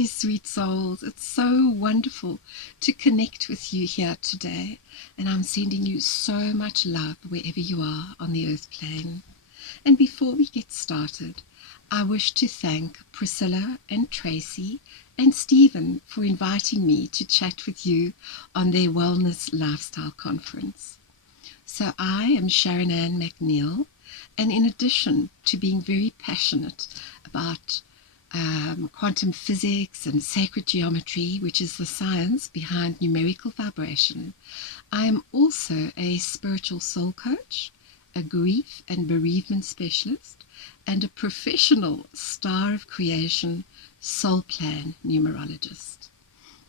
Hi, sweet souls. It's so wonderful to connect with you here today, and I'm sending you so much love wherever you are on the earth plane. And before we get started, I wish to thank Priscilla and Tracy and Stephen for inviting me to chat with you on their Wellness Lifestyle Conference. So I am Sharyn McNeil, and in addition to being very passionate about quantum physics and sacred geometry, which is the science behind numerical vibration, I am also a spiritual soul coach, a grief and bereavement specialist, and a professional star of creation soul plan numerologist.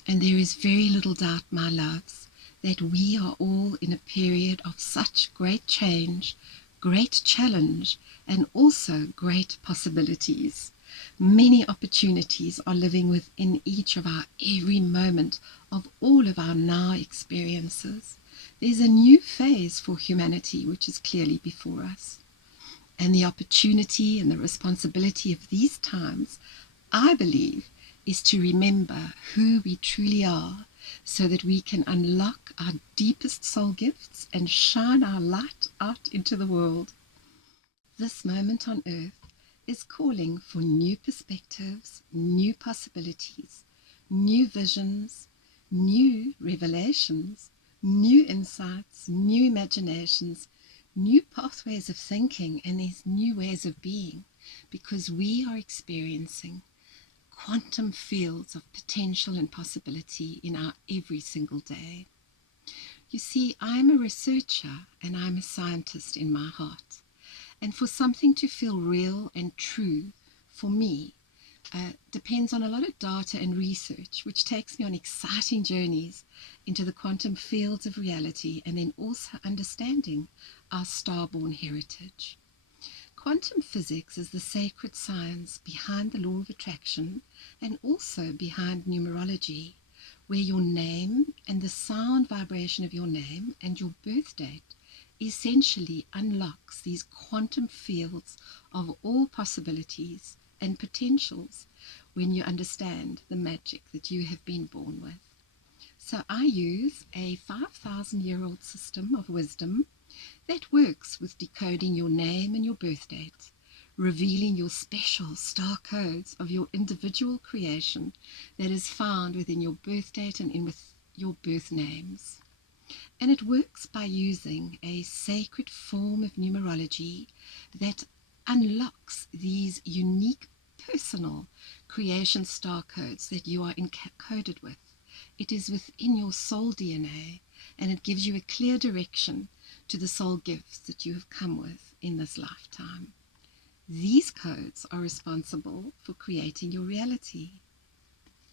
And there is very little doubt, my loves, that we are all in a period of such great change, great challenge, and also great possibilities. Many opportunities are living within each of our every moment of all of our now experiences. There's a new phase for humanity which is clearly before us. And the opportunity and the responsibility of these times, I believe, is to remember who we truly are so that we can unlock our deepest soul gifts and shine our light out into the world. This moment on earth is calling for new perspectives, new possibilities, new visions, new revelations, new insights, new imaginations, new pathways of thinking, and these new ways of being, because we are experiencing quantum fields of potential and possibility in our every single day. You see, I'm a researcher and I'm a scientist in my heart. And for something to feel real and true for me depends on a lot of data and research, which takes me on exciting journeys into the quantum fields of reality and then also understanding our star-born heritage. Quantum physics is the sacred science behind the law of attraction and also behind numerology, where your name and the sound vibration of your name and your birth date essentially unlocks these quantum fields of all possibilities and potentials when you understand the magic that you have been born with. So I use a 5,000-year-old system of wisdom that works with decoding your name and your birth date, revealing your special star codes of your individual creation that is found within your birth date and in with your birth names. And it works by using a sacred form of numerology that unlocks these unique personal creation star codes that you are encoded with. It is within your soul DNA, and it gives you a clear direction to the soul gifts that you have come with in this lifetime. These codes are responsible for creating your reality.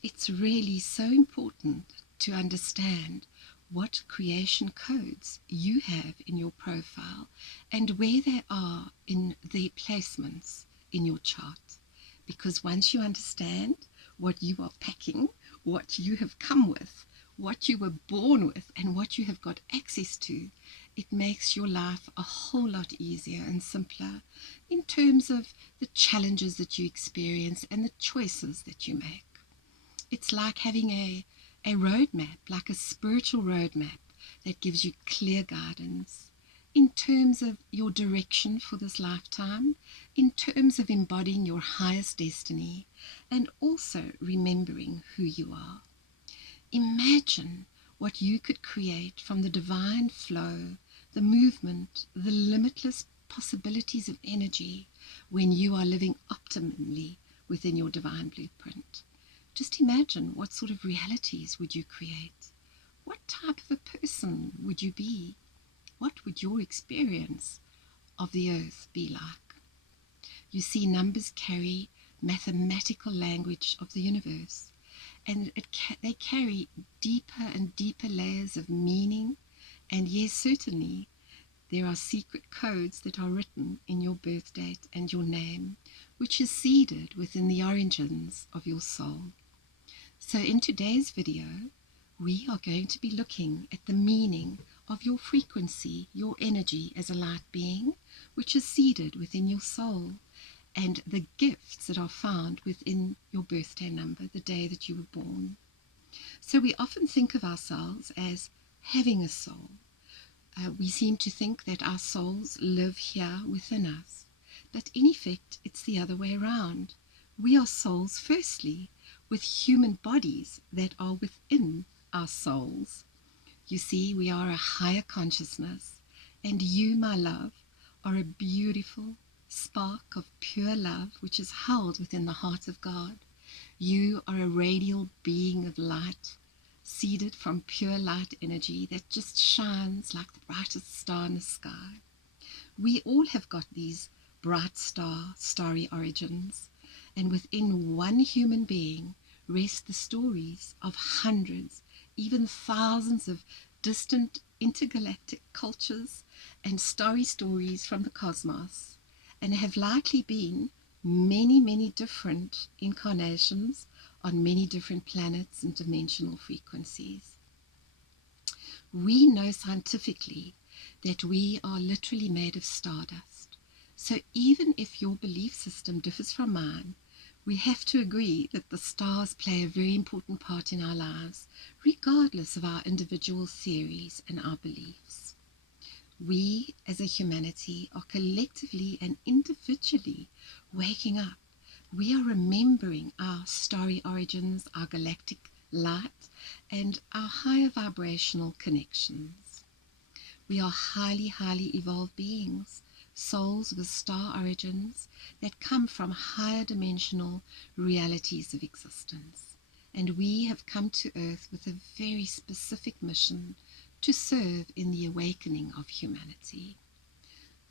It's really so important to understand what creation codes you have in your profile and where they are in the placements in your chart. Because once you understand what you are packing, what you have come with, what you were born with, and what you have got access to, it makes your life a whole lot easier and simpler in terms of the challenges that you experience and the choices that you make. It's like having a roadmap, like a spiritual roadmap that gives you clear guidance in terms of your direction for this lifetime, in terms of embodying your highest destiny, and also remembering who you are. Imagine what you could create from the divine flow, the movement, the limitless possibilities of energy when you are living optimally within your divine blueprint. Just imagine what sort of realities would you create? What type of a person would you be? What would your experience of the earth be like? You see, numbers carry mathematical language of the universe, and they carry deeper and deeper layers of meaning. And yes, certainly, there are secret codes that are written in your birth date and your name, which is seeded within the origins of your soul. So in today's video, we are going to be looking at the meaning of your frequency, your energy as a light being, which is seeded within your soul. and the gifts that are found within your birthday number, the day that you were born. So we often think of ourselves as having a soul. We seem to think that our souls live here within us. But in effect, it's the other way around. We are souls firstly, with human bodies that are within our souls. You see, we are a higher consciousness, and you, my love, are a beautiful spark of pure love which is held within the heart of God. You are a radial being of light, seeded from pure light energy that just shines like the brightest star in the sky. We all have got these bright starry origins, and within one human being rest the stories of hundreds, even thousands of distant intergalactic cultures and starry stories from the cosmos, and have likely been many, many different incarnations on many different planets and dimensional frequencies. We know scientifically that we are literally made of stardust. So even if your belief system differs from mine, we have to agree that the stars play a very important part in our lives, regardless of our individual theories and our beliefs. We, as a humanity, are collectively and individually waking up. We are remembering our starry origins, our galactic light, and our higher vibrational connections. We are highly, highly evolved beings, souls with star origins that come from higher dimensional realities of existence. And we have come to Earth with a very specific mission to serve in the awakening of humanity.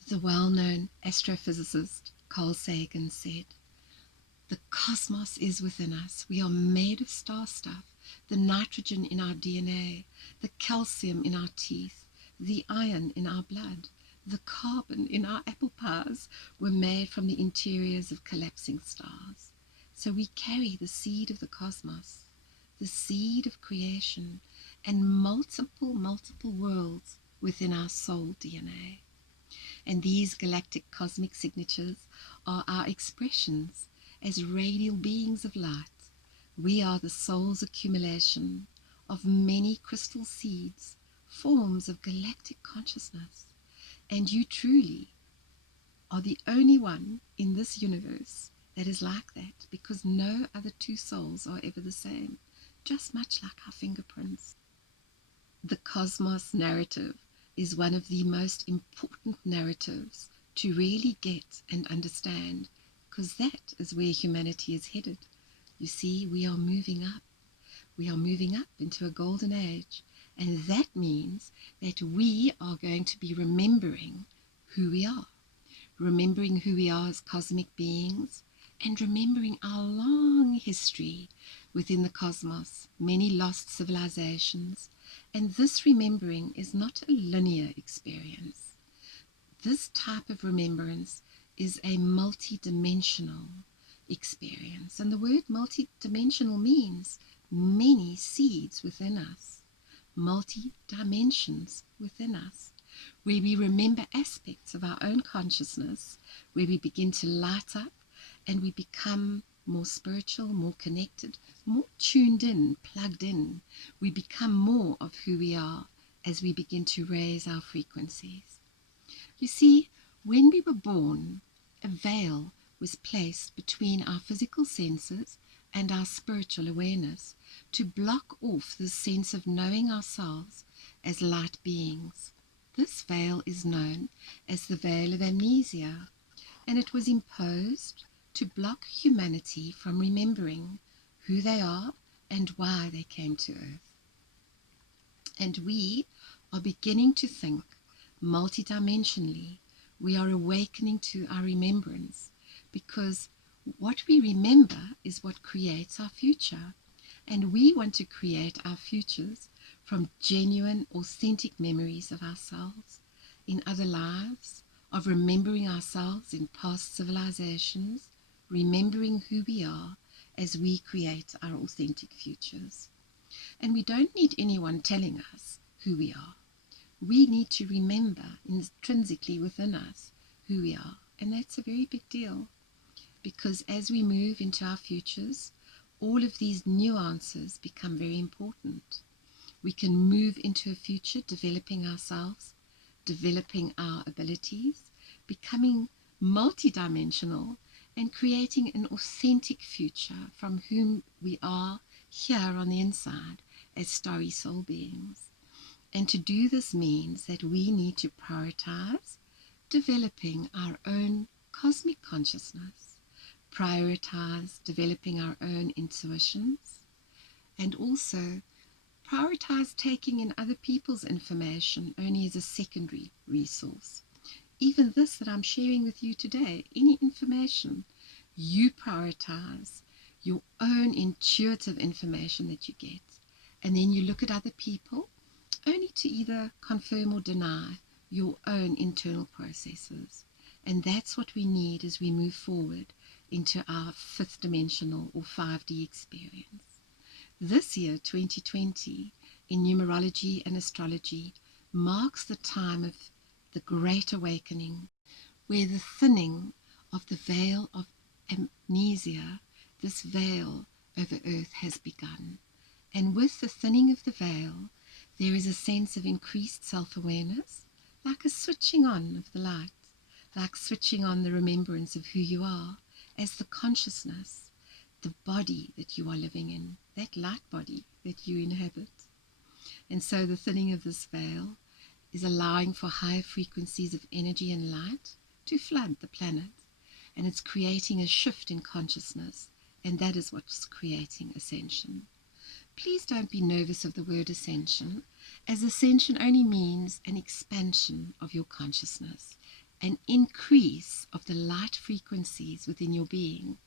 The well-known astrophysicist Carl Sagan said, "The cosmos is within us. We are made of star stuff, the nitrogen in our DNA, the calcium in our teeth, the iron in our blood, the carbon in our apple pies were made from the interiors of collapsing stars. So we carry the seed of the cosmos, the seed of creation, and multiple worlds within our soul DNA. And these galactic cosmic signatures are our expressions as radial beings of light. We are the soul's accumulation of many crystal seeds, forms of galactic consciousness. And you truly are the only one in this universe that is like that, because no other two souls are ever the same, just much like our fingerprints." The cosmos narrative is one of the most important narratives to really get and understand, because that is where humanity is headed. You see, we are moving up. We are moving up into a golden age, and that means that we are going to be remembering who we are as cosmic beings, and remembering our long history within the cosmos, many lost civilizations. And this remembering is not a linear experience. This type of remembrance is a multi-dimensional experience. And the word multi-dimensional means many seeds within us, multi-dimensions within us, where we remember aspects of our own consciousness, where we begin to light up and we become more spiritual, more connected, more tuned in, plugged in. We become more of who we are as we begin to raise our frequencies. You see, when we were born, a veil was placed between our physical senses and our spiritual awareness to block off the sense of knowing ourselves as light beings. This veil is known as the veil of amnesia, and it was imposed to block humanity from remembering who they are and why they came to Earth. And we are beginning to think multidimensionally. We are awakening to our remembrance, because what we remember is what creates our future. And we want to create our futures from genuine, authentic memories of ourselves in other lives, of remembering ourselves in past civilizations, remembering who we are as we create our authentic futures. And we don't need anyone telling us who we are. We need to remember intrinsically within us who we are, and that's a very big deal. because as we move into our futures, all of these nuances become very important. We can move into a future developing ourselves, developing our abilities, becoming multidimensional, and creating an authentic future from whom we are here on the inside as starry soul beings. And to do this means that we need to prioritize developing our own cosmic consciousness, prioritize developing our own intuitions, and also prioritize taking in other people's information only as a secondary resource. Even this that I'm sharing with you today, any information, you prioritize your own intuitive information that you get. And then you look at other people only to either confirm or deny your own internal processes. And that's what we need as we move forward into our fifth dimensional or 5D experience. This year, 2020, in numerology and astrology, marks the time of the Great Awakening, where the thinning of the veil of amnesia, this veil over earth, has begun. And with the thinning of the veil, there is a sense of increased self-awareness, like a switching on of the light, like switching on the remembrance of who you are as the consciousness, the body that you are living in, that light body that you inhabit. And so the thinning of this veil is allowing for higher frequencies of energy and light to flood the planet. And it's creating a shift in consciousness, and that is what's creating ascension. Please don't be nervous of the word ascension, as ascension only means an expansion of your consciousness, an increase of the light frequencies within your being.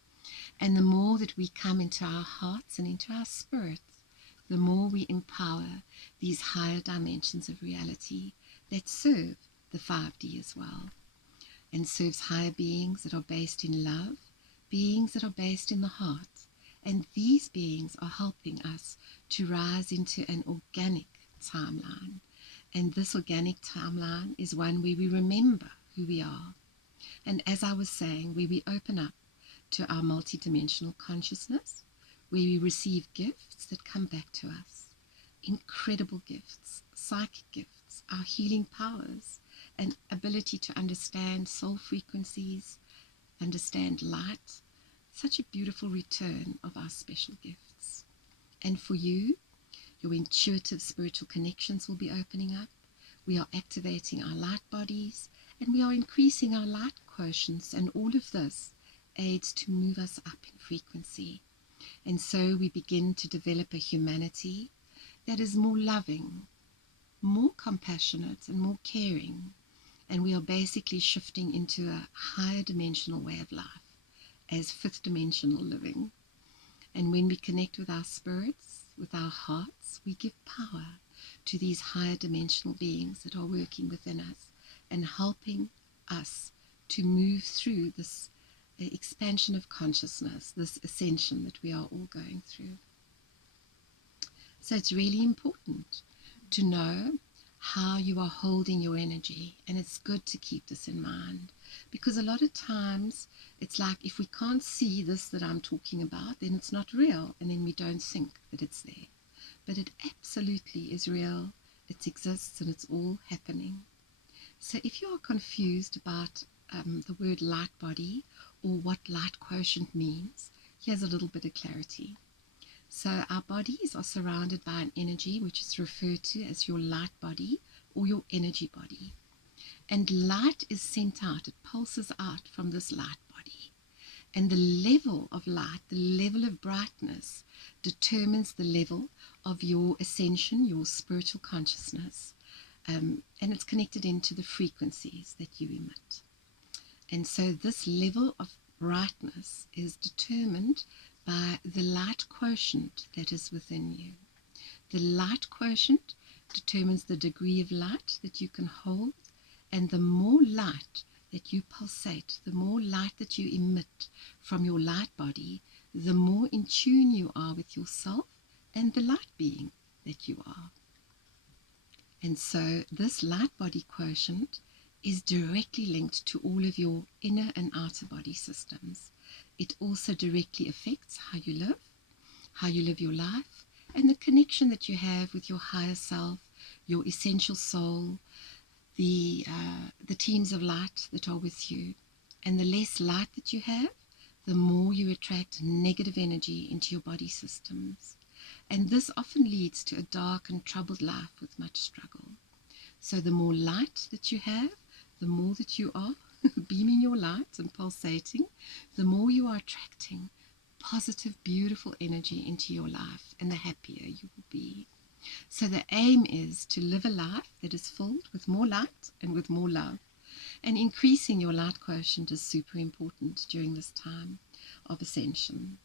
And the more that we come into our hearts and into our spirits, the more we empower these higher dimensions of reality that serve the 5D as well, and serves higher beings that are based in love, beings that are based in the heart. And these beings are helping us to rise into an organic timeline. And this organic timeline is one where we remember who we are. And as I was saying, where we open up to our multidimensional consciousness, where we receive gifts that come back to us, incredible gifts, psychic gifts, our healing powers, and ability to understand soul frequencies, understand light, such a beautiful return of our special gifts. And for you, your intuitive spiritual connections will be opening up. We are activating our light bodies, and we are increasing our light quotients, and all of this aids to move us up in frequency. And so we begin to develop a humanity that is more loving, more compassionate, and more caring. And we are basically shifting into a higher dimensional way of life as fifth dimensional living. And when we connect with our spirits, with our hearts, we give power to these higher dimensional beings that are working within us and helping us to move through this expansion of consciousness, this ascension that we are all going through. So it's really important to know how you are holding your energy, and it's good to keep this in mind, because a lot of times it's like, if we can't see this that I'm talking about, then it's not real, and then we don't think that it's there. But it absolutely is real, it exists, and it's all happening. So if you are confused about the word light body or what light quotient means, here's a little bit of clarity. So our bodies are surrounded by an energy which is referred to as your light body or your energy body. And light is sent out, it pulses out from this light body. And the level of light, the level of brightness, determines the level of your ascension, your spiritual consciousness. And it's connected into the frequencies that you emit. And so this level of brightness is determined by the light quotient that is within you. The light quotient determines the degree of light that you can hold, and the more light that you pulsate, the more light that you emit from your light body, the more in tune you are with yourself and the light being that you are. And so this light body quotient is directly linked to all of your inner and outer body systems. It also directly affects how you live your life, and the connection that you have with your higher self, your essential soul, the teams of light that are with you. And the less light that you have, the more you attract negative energy into your body systems. And this often leads to a dark and troubled life with much struggle. So the more light that you have, the more that you are beaming your light and pulsating, the more you are attracting positive, beautiful energy into your life, and the happier you will be. So the aim is to live a life that is filled with more light and with more love. And increasing your light quotient is super important during this time of ascension.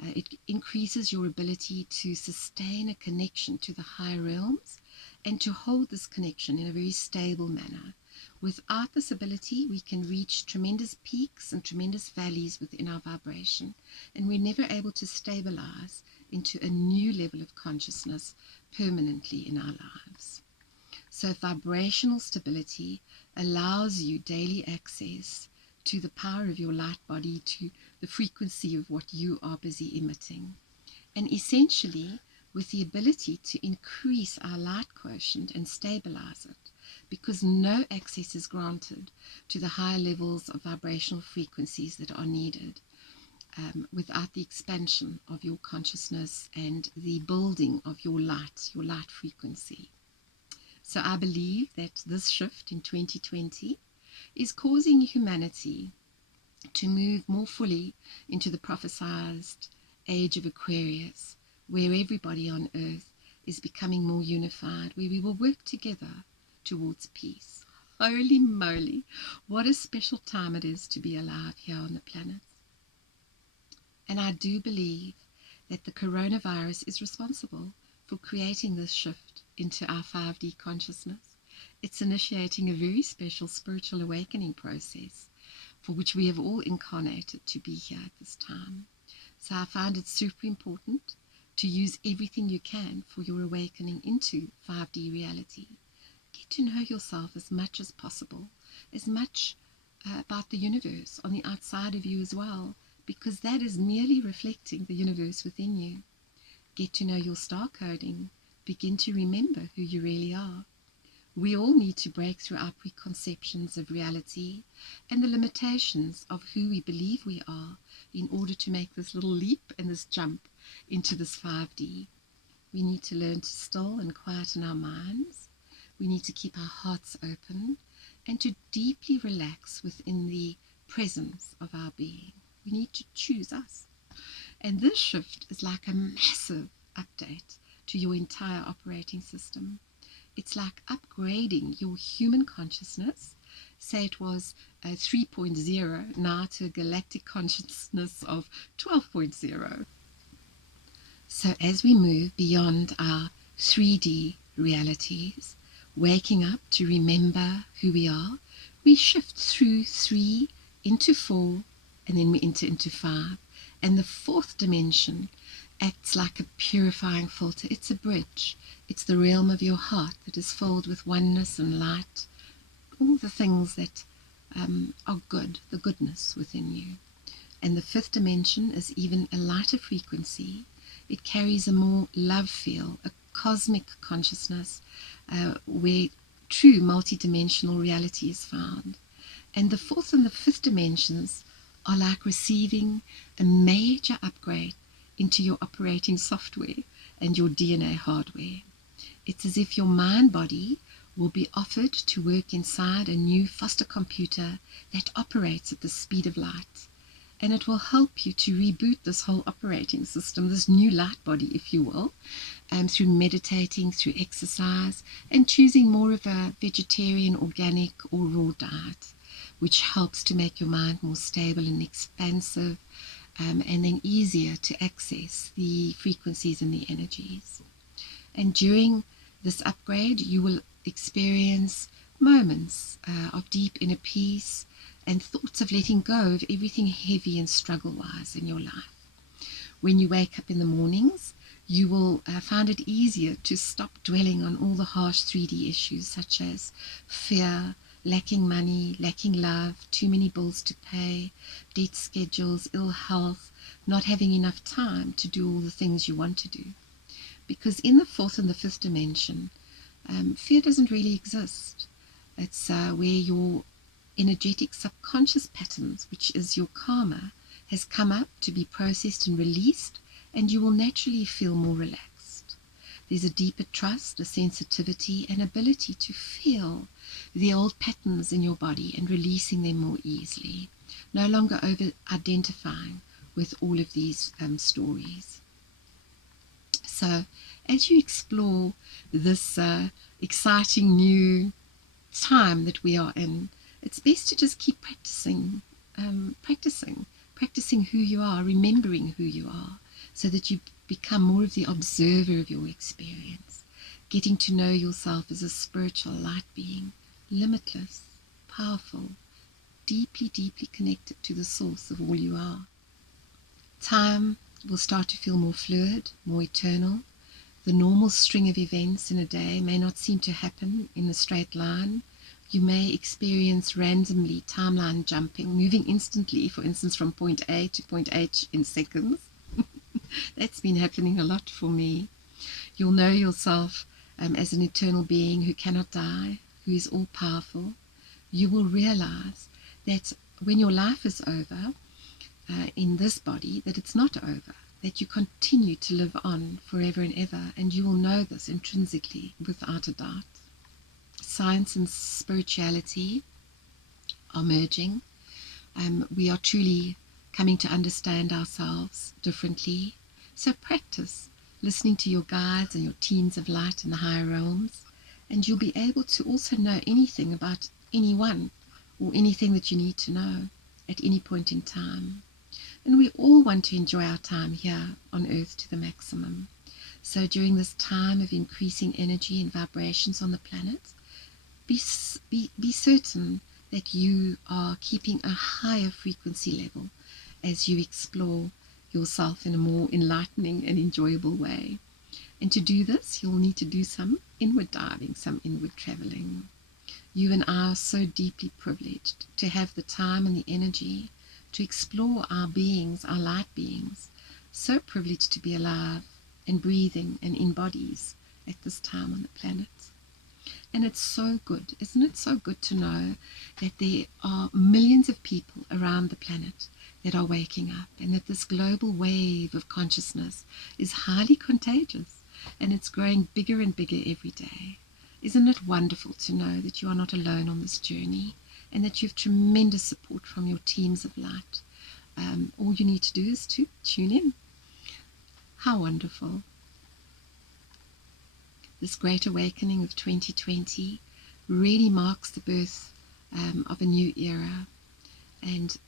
It increases your ability to sustain a connection to the higher realms and to hold this connection in a very stable manner. Without this ability, we can reach tremendous peaks and tremendous valleys within our vibration, and we're never able to stabilize into a new level of consciousness permanently in our lives. So vibrational stability allows you daily access to the power of your light body, to the frequency of what you are busy emitting. And essentially, with the ability to increase our light quotient and stabilize it, because no access is granted to the higher levels of vibrational frequencies that are needed without the expansion of your consciousness and the building of your light frequency. So I believe that this shift in 2020 is causing humanity to move more fully into the prophesized age of Aquarius, where everybody on earth is becoming more unified, where we will work together towards peace. Holy moly, what a special time it is to be alive here on the planet. And I do believe that the coronavirus is responsible for creating this shift into our 5D consciousness. It's initiating a very special spiritual awakening process for which we have all incarnated to be here at this time. So I find it super important to use everything you can for your awakening into 5D reality. Get to know yourself as much as possible, as much about the universe on the outside of you as well, because that is merely reflecting the universe within you. Get to know your star coding. Begin to remember who you really are. We all need to break through our preconceptions of reality and the limitations of who we believe we are in order to make this little leap and this jump into this 5D. We need to learn to still and quieten our minds. We need to keep our hearts open and to deeply relax within the presence of our being. We need to choose us. And this shift is like a massive update to your entire operating system. It's like upgrading your human consciousness. Say it was 3.0, now to a galactic consciousness of 12.0. So as we move beyond our 3D realities, waking up to remember who we are, we shift through 3 into 4, and then we enter into 5. And the 4th dimension acts like a purifying filter. It's a bridge. It's the realm of your heart that is filled with oneness and light, all the things that are good, the goodness within you. And the 5th dimension is even a lighter frequency. It carries a more love feel, a cosmic consciousness where true multidimensional reality is found. And the 4th and the 5th dimensions are like receiving a major upgrade into your operating software and your DNA hardware. It's as if your mind body will be offered to work inside a new foster computer that operates at the speed of light. And it will help you to reboot this whole operating system, this new light body, if you will, through meditating, through exercise, and choosing more of a vegetarian, organic, or raw diet, which helps to make your mind more stable and expansive, and then easier to access the frequencies and the energies. And during this upgrade, you will experience moments of deep inner peace and thoughts of letting go of everything heavy and struggle-wise in your life. When you wake up in the mornings, you will find it easier to stop dwelling on all the harsh 3D issues such as fear, lacking money, lacking love, too many bills to pay, debt schedules, ill health, not having enough time to do all the things you want to do. Because in the fourth and the fifth dimension, fear doesn't really exist. It's where your energetic subconscious patterns, which is your karma, has come up to be processed and released, and you will naturally feel more relaxed. There's a deeper trust, a sensitivity, and ability to feel the old patterns in your body and releasing them more easily, no longer over-identifying with all of these stories. So as you explore this exciting new time that we are in, it's best to just keep practicing who you are, remembering who you are, so that you become more of the observer of your experience, getting to know yourself as a spiritual light being, limitless, powerful, deeply, deeply connected to the source of all you are. Time will start to feel more fluid, more eternal. The normal string of events in a day may not seem to happen in a straight line. You may experience randomly timeline jumping, moving instantly, for instance, from point A to point H in seconds. That's been happening a lot for me. You'll know yourself as an eternal being who cannot die, who is all-powerful. You will realize that when your life is over in this body, that it's not over, that you continue to live on forever and ever, and you will know this intrinsically without a doubt. Science and spirituality are merging. We are truly coming to understand ourselves differently. So practice listening to your guides and your teams of light in the higher realms, and you'll be able to also know anything about anyone or anything that you need to know at any point in time. And we all want to enjoy our time here on Earth to the maximum. So during this time of increasing energy and vibrations on the planet, be certain that you are keeping a higher frequency level as you explore yourself in a more enlightening and enjoyable way. And to do this, you'll need to do some inward diving, some inward traveling. You and I are so deeply privileged to have the time and the energy to explore our beings, our light beings. So privileged to be alive and breathing and in bodies at this time on the planet. And it's so good, isn't it so good to know that there are millions of people around the planet that are waking up, and that this global wave of consciousness is highly contagious, and it's growing bigger and bigger every day. Isn't it wonderful to know that you are not alone on this journey, and that you have tremendous support from your teams of light? All you need to do is to tune in. How wonderful. This great awakening of 2020 really marks the birth of a new era, and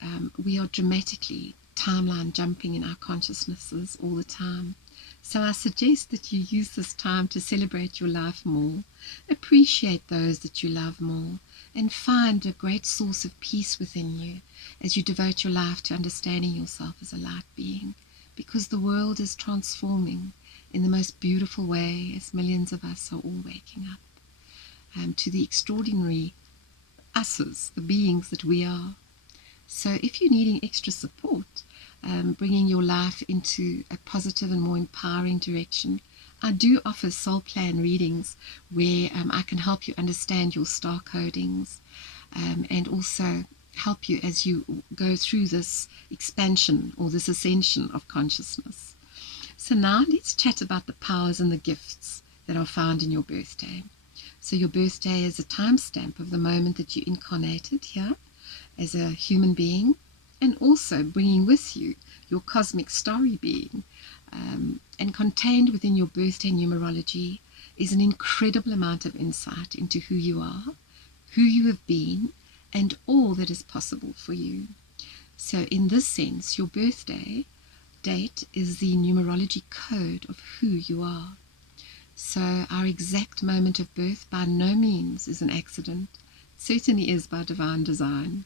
we are dramatically timeline jumping in our consciousnesses all the time. So I suggest that you use this time to celebrate your life more, appreciate those that you love more, and find a great source of peace within you as you devote your life to understanding yourself as a light being, because the world is transforming in the most beautiful way as millions of us are all waking up to the extraordinary us's, the beings that we are. So if you're needing extra support, bringing your life into a positive and more empowering direction, I do offer soul plan readings where I can help you understand your star codings and also help you as you go through this expansion or this ascension of consciousness. So now let's chat about the powers and the gifts that are found in your birthday. So your birthday is a timestamp of the moment that you incarnated here as a human being, and also bringing with you your cosmic starry being. And contained within your birthday numerology is an incredible amount of insight into who you are, who you have been, and all that is possible for you. So in this sense, your birthday date is the numerology code of who you are. So our exact moment of birth by no means is an accident, certainly is by divine design.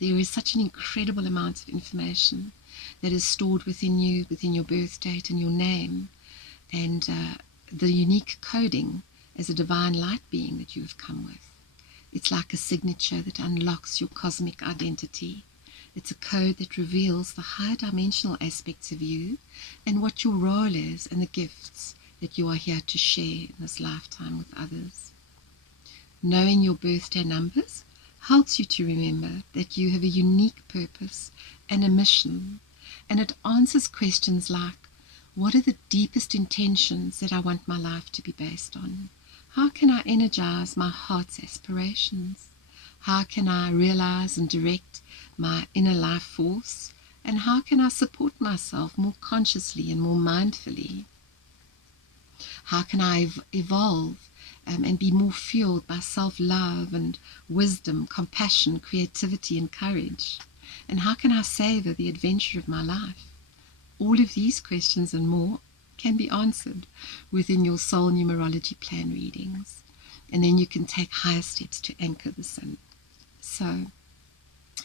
There is such an incredible amount of information that is stored within you, within your birth date and your name, and the unique coding as a divine light being that you have come with. It's like a signature that unlocks your cosmic identity. It's a code that reveals the higher dimensional aspects of you and what your role is and the gifts that you are here to share in this lifetime with others. Knowing your birthday numbers helps you to remember that you have a unique purpose and a mission, and it answers questions like, what are the deepest intentions that I want my life to be based on? How can I energize my heart's aspirations? How can I realize and direct my inner life force? And how can I support myself more consciously and more mindfully? How can I evolve and be more fueled by self-love and wisdom, compassion, creativity, and courage? And how can I savor the adventure of my life? All of these questions and more can be answered within your soul numerology plan readings. And then you can take higher steps to anchor this in. So,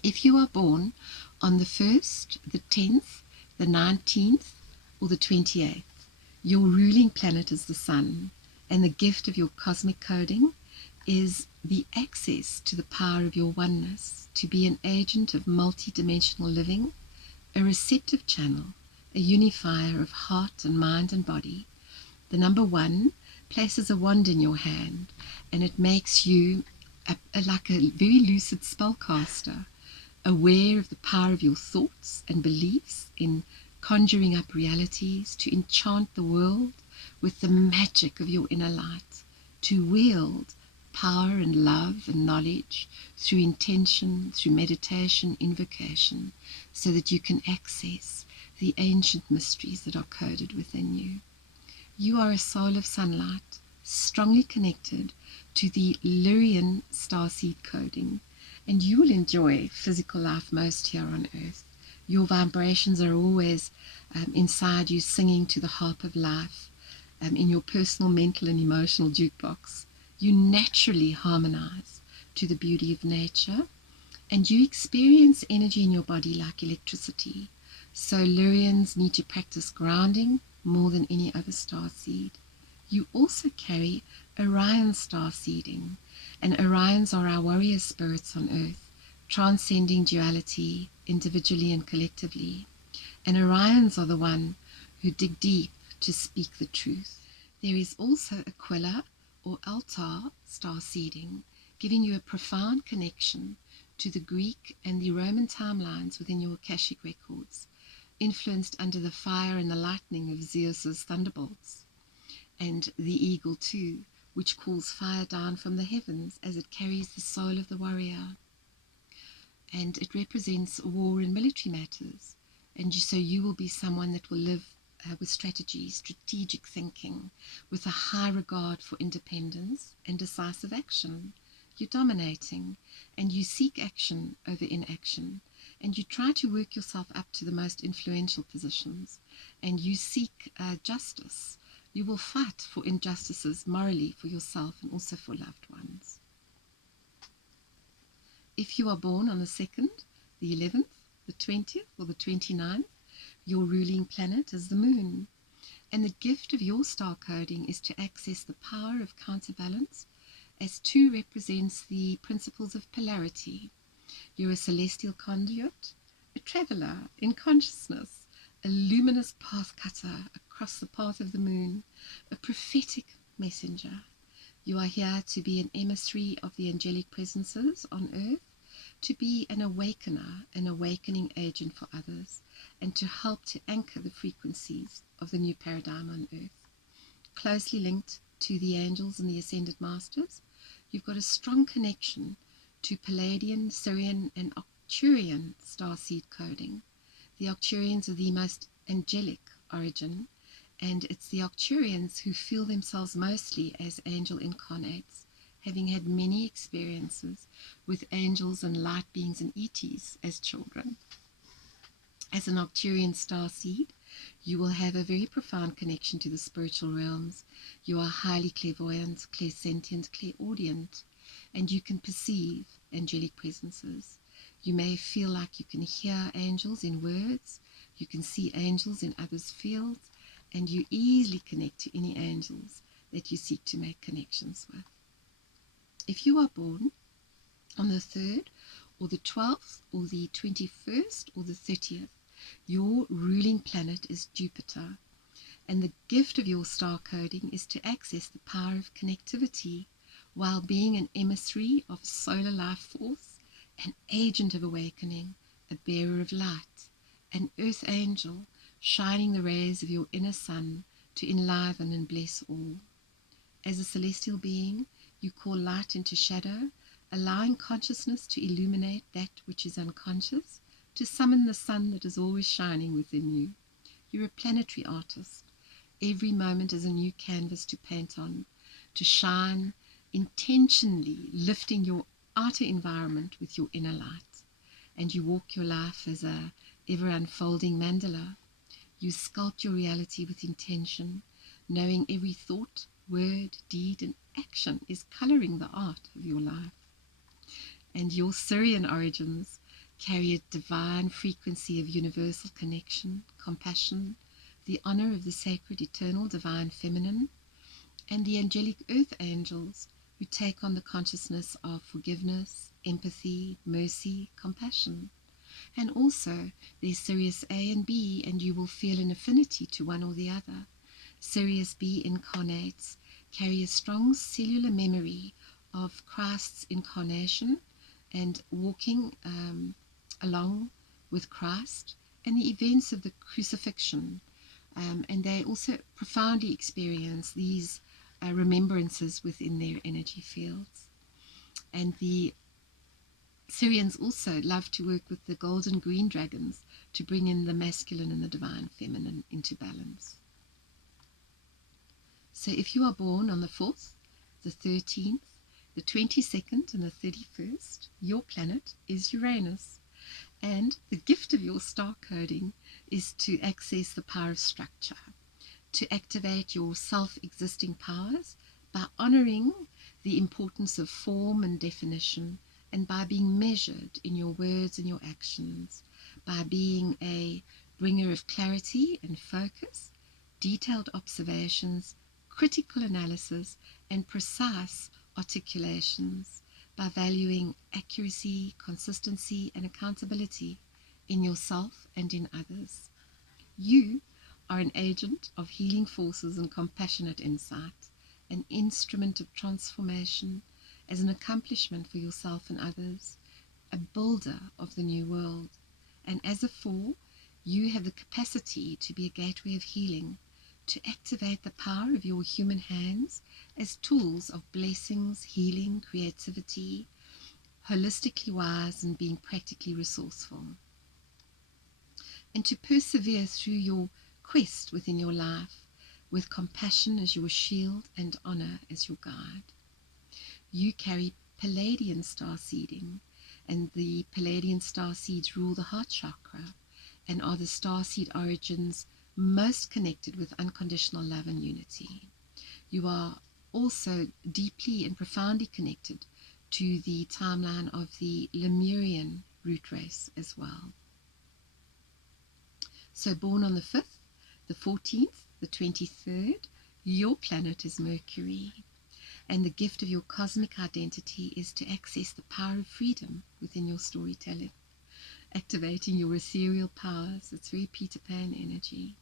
if you are born on the 1st, the 10th, the 19th, or the 28th, your ruling planet is the sun, and the gift of your cosmic coding is the access to the power of your oneness, to be an agent of multi-dimensional living, a receptive channel, a unifier of heart and mind and body. The number 1 places a wand in your hand, and it makes you like a very lucid spellcaster, aware of the power of your thoughts and beliefs in conjuring up realities, to enchant the world with the magic of your inner light, to wield power and love and knowledge through intention, through meditation, invocation, so that you can access the ancient mysteries that are coded within you. You are a soul of sunlight, strongly connected to the Lyrian starseed coding, and you will enjoy physical life most here on earth. Your vibrations are always inside you, singing to the harp of life, in your personal, mental, and emotional jukebox. You naturally harmonize to the beauty of nature, and you experience energy in your body like electricity. So Lyrians need to practice grounding more than any other starseed. You also carry Orion starseeding, and Orions are our warrior spirits on earth, transcending duality individually and collectively. And Orions are the one who dig deep to speak the truth. There is also Aquila or Altar starseeding, giving you a profound connection to the Greek and the Roman timelines within your Akashic records, influenced under the fire and the lightning of Zeus's thunderbolts, and the eagle too, which calls fire down from the heavens as it carries the soul of the warrior. And it represents war and military matters. And so you will be someone that will live with strategy, strategic thinking, with a high regard for independence and decisive action. You're dominating, and you seek action over inaction, and you try to work yourself up to the most influential positions, and you seek justice. You will fight for injustices morally for yourself and also for loved ones. If you are born on the 2nd, the 11th, the 20th, or the 29th, your ruling planet is the moon. And the gift of your star coding is to access the power of counterbalance, as 2 represents the principles of polarity. You're a celestial conduit, a traveler in consciousness, a luminous path cutter across the path of the moon, a prophetic messenger. You are here to be an emissary of the angelic presences on earth, to be an awakener, an awakening agent for others, and to help to anchor the frequencies of the new paradigm on earth. Closely linked to the angels and the ascended masters, you've got a strong connection to Palladian, Sirian, and Arcturian starseed coding. The Arcturians are the most angelic origin, and it's the Arcturians who feel themselves mostly as angel incarnates, having had many experiences with angels and light beings and ETs as children. As an Arcturian starseed, you will have a very profound connection to the spiritual realms. You are highly clairvoyant, clairsentient, clairaudient, and you can perceive angelic presences. You may feel like you can hear angels in words, you can see angels in others' fields, and you easily connect to any angels that you seek to make connections with. If you are born on the 3rd or the 12th or the 21st or the 30th, your ruling planet is Jupiter. And the gift of your star coding is to access the power of connectivity while being an emissary of solar life force, an agent of awakening, a bearer of light, an earth angel, shining the rays of your inner sun to enliven and bless all. As a celestial being, you call light into shadow, allowing consciousness to illuminate that which is unconscious, to summon the sun that is always shining within you. You're a planetary artist. Every moment is a new canvas to paint on, to shine, intentionally lifting your outer environment with your inner light. And you walk your life as a ever-unfolding mandala. You sculpt your reality with intention, knowing every thought, word, deed, and action is coloring the art of your life. And your Syrian origins carry a divine frequency of universal connection, compassion, the honor of the sacred, eternal, divine feminine, and the angelic earth angels who take on the consciousness of forgiveness, empathy, mercy, compassion. And also, there's Sirius A and B, and you will feel an affinity to one or the other. Sirius B incarnates carry a strong cellular memory of Christ's incarnation and walking along with Christ and the events of the crucifixion. And they also profoundly experience these remembrances within their energy fields. And the Syrians also love to work with the golden green dragons to bring in the masculine and the divine feminine into balance. So if you are born on the 4th, the 13th, the 22nd, and the 31st, your planet is Uranus. And the gift of your star coding is to access the power of structure, to activate your self-existing powers by honoring the importance of form and definition, and by being measured in your words and your actions, by being a bringer of clarity and focus, detailed observations, critical analysis, and precise articulations, by valuing accuracy, consistency, and accountability in yourself and in others. You are an agent of healing forces and compassionate insight, an instrument of transformation as an accomplishment for yourself and others, a builder of the new world. And as a 4, you have the capacity to be a gateway of healing, to activate the power of your human hands as tools of blessings, healing, creativity, holistically wise, and being practically resourceful. And to persevere through your quest within your life with compassion as your shield and honor as your guide. You carry Palladian star seeding, and the Palladian star seeds rule the heart chakra and are the star seed origins most connected with unconditional love and unity. You are also deeply and profoundly connected to the timeline of the Lemurian root race as well. So born on the 5th, the 14th, the 23rd, your planet is Mercury. And the gift of your cosmic identity is to access the power of freedom within your storytelling, activating your ethereal powers. It's very Peter Pan energy,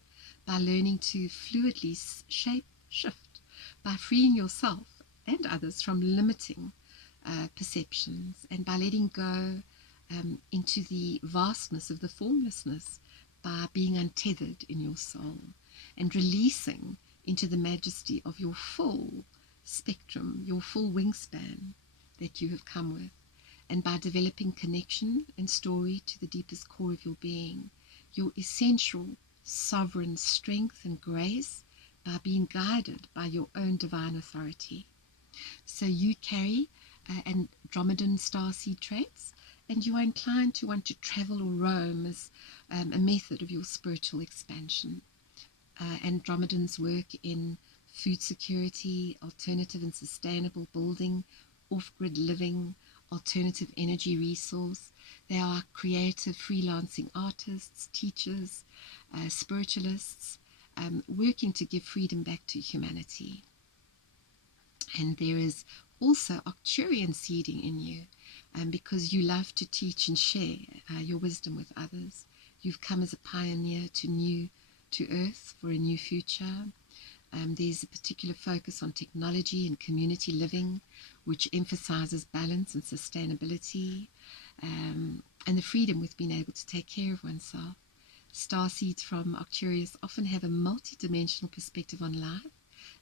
by learning to fluidly shape, shift, by freeing yourself and others from limiting perceptions, and by letting go into the vastness of the formlessness, by being untethered in your soul and releasing into the majesty of your full spectrum, your full wingspan that you have come with, and by developing connection and story to the deepest core of your being, your essential sovereign strength and grace, by being guided by your own divine authority. So you carry Andromedan starseed traits, and you are inclined to want to travel or roam as a method of your spiritual expansion. Andromedans work in food security, alternative and sustainable building, off-grid living, alternative energy resource. They are creative freelancing artists, teachers, spiritualists, working to give freedom back to humanity. And there is also Arcturian seeding in you, because you love to teach and share your wisdom with others. You've come as a pioneer to Earth for a new future. There's a particular focus on technology and community living, which emphasizes balance and sustainability, and the freedom with being able to take care of oneself. Starseeds from Actualize often have a multi-dimensional perspective on life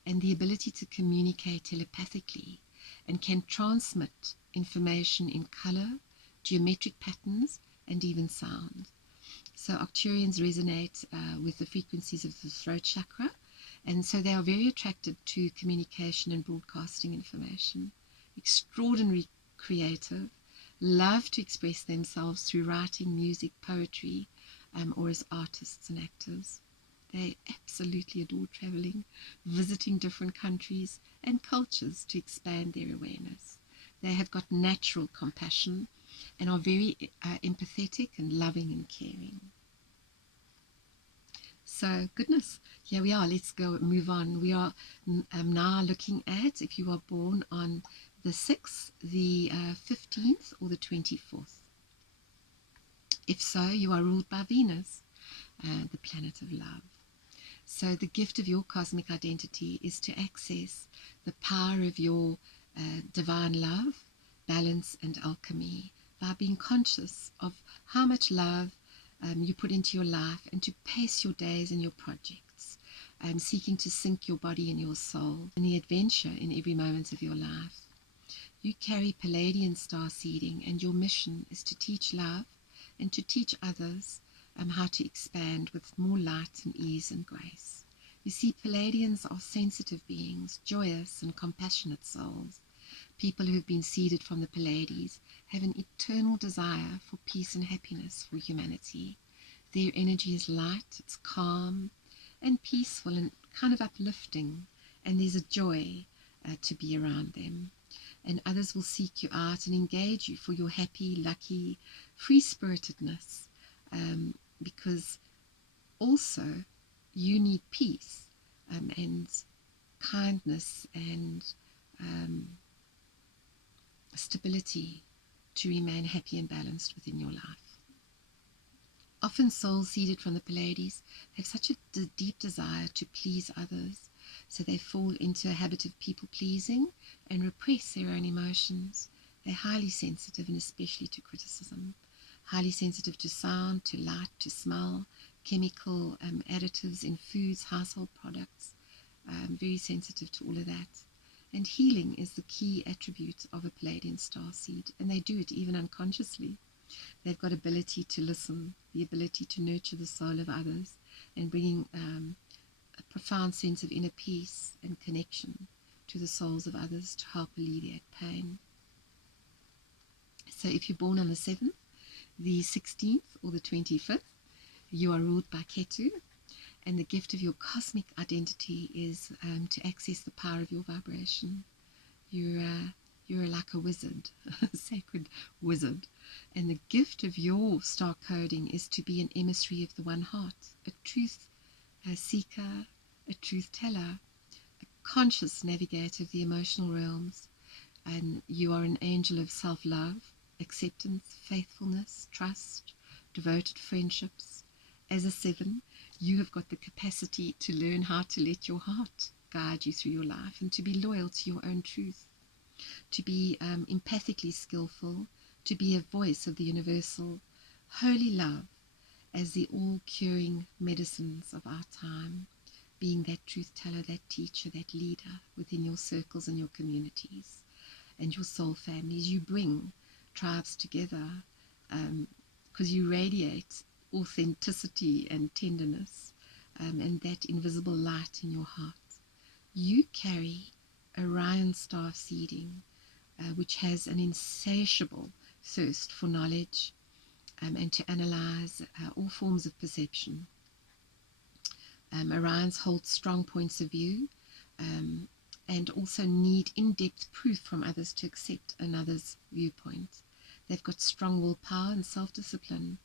and the ability to communicate telepathically, and can transmit information in color, geometric patterns, and even sound. So Actuarians resonate with the frequencies of the throat chakra, and so they are very attracted to communication and broadcasting information. Extraordinarily creative, love to express themselves through writing, music, poetry, or as artists and actors. They absolutely adore traveling, visiting different countries and cultures to expand their awareness. They have got natural compassion and are very empathetic and loving and caring. So, goodness, here we are. Let's go move on. We are now looking at if you are born on the 6th, the 15th, or the 24th. If so, you are ruled by Venus, the planet of love. So the gift of your cosmic identity is to access the power of your divine love, balance, and alchemy by being conscious of how much love you put into your life, and to pace your days and your projects, seeking to sync your body and your soul and the adventure in every moment of your life. You carry Palladian star seeding, and your mission is to teach love and to teach others how to expand with more light and ease and grace. You see, Palladians are sensitive beings, joyous and compassionate souls. People who have been seeded from the Pallades have an eternal desire for peace and happiness for humanity. Their energy is light, it's calm and peaceful and kind of uplifting, and there's a joy to be around them. And others will seek you out and engage you for your happy, lucky, free-spiritedness, because also you need peace and kindness and stability to remain happy and balanced within your life. Often souls seeded from the Pallades have such a deep desire to please others, so they fall into a habit of people-pleasing and repress their own emotions. They're highly sensitive, and especially to criticism. Highly sensitive to sound, to light, to smell, chemical additives in foods, household products. Very sensitive to all of that. And healing is the key attribute of a Palladian starseed, and they do it even unconsciously. They've got ability to listen, the ability to nurture the soul of others, and bringing a profound sense of inner peace and connection to the souls of others to help alleviate pain. So if you're born on the 7th, the 16th, or the 25th, you are ruled by Ketu, and the gift of your cosmic identity is to access the power of your vibration. You're like a wizard, a sacred wizard, and the gift of your star coding is to be an emissary of the one heart, a truth seeker, a truth teller, a conscious navigator of the emotional realms, and you are an angel of self-love, acceptance, faithfulness, trust, devoted friendships. As a 7, you have got the capacity to learn how to let your heart guide you through your life, and to be loyal to your own truth, to be empathically skillful, to be a voice of the universal holy love as the all-curing medicines of our time, being that truth teller, that teacher, that leader within your circles and your communities and your soul families. You bring tribes together because you radiate authenticity and tenderness and that invisible light in your heart. You carry Orion star seeding, which has an insatiable thirst for knowledge and to analyze all forms of perception. Orions hold strong points of view and also need in-depth proof from others to accept another's viewpoint. They've got strong willpower and self-discipline.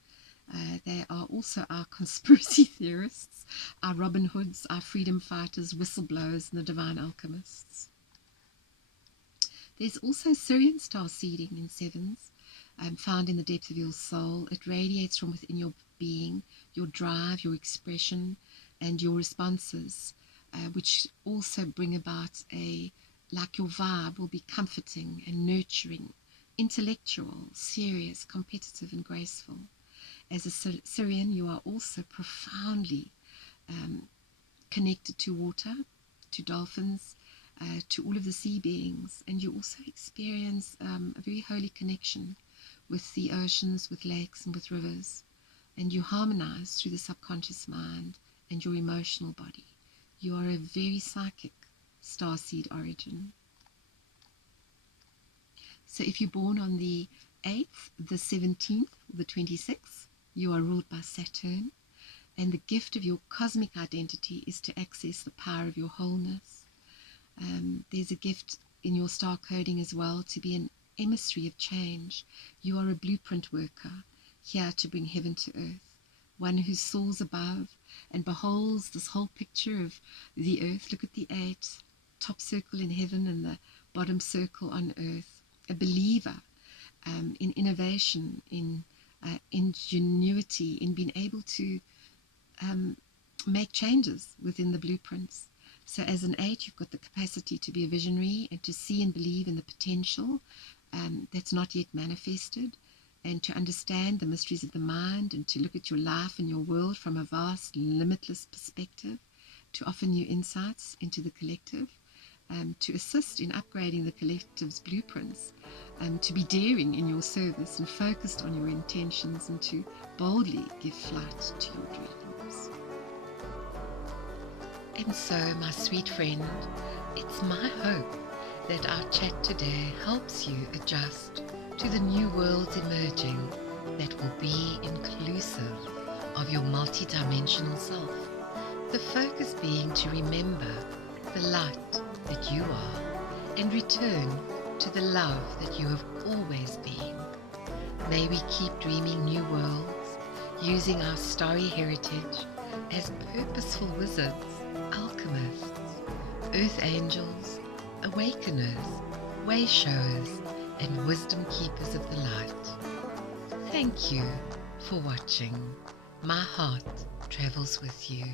They are also our conspiracy theorists, our Robin Hoods, our freedom fighters, whistleblowers, and the divine alchemists. There's also Sirian star seeding in 7s, found in the depths of your soul. It radiates from within your being, your drive, your expression, and your responses, which also bring about like your vibe will be comforting and nurturing, intellectual, serious, competitive, and graceful. As a Syrian, you are also profoundly connected to water, to dolphins, to all of the sea beings, and you also experience a very holy connection with the oceans, with lakes, and with rivers, and you harmonize through the subconscious mind and your emotional body. You are a very psychic starseed origin. So if you're born on the 8th, the 17th, or the 26th, you are ruled by Saturn, and the gift of your cosmic identity is to access the power of your wholeness. There's a gift in your star coding as well to be an emissary of change. You are a blueprint worker, here to bring heaven to earth, one who soars above and beholds this whole picture of the earth. Look at the 8, top circle in heaven and the bottom circle on earth. A believer in innovation, in ingenuity, in being able to make changes within the blueprints. So as an 8, you've got the capacity to be a visionary and to see and believe in the potential that's not yet manifested, and to understand the mysteries of the mind, and to look at your life and your world from a vast, limitless perspective, to offer new insights into the collective, to assist in upgrading the collective's blueprints, to be daring in your service and focused on your intentions, and to boldly give flight to your dreams. And so, my sweet friend, it's my hope that our chat today helps you adjust to the new worlds emerging that will be inclusive of your multidimensional self. The focus being to remember the light that you are and return to the love that you have always been. May we keep dreaming new worlds, using our starry heritage as purposeful wizards, alchemists, earth angels, awakeners, way showers, and wisdom keepers of the light. Thank you for watching. My heart travels with you.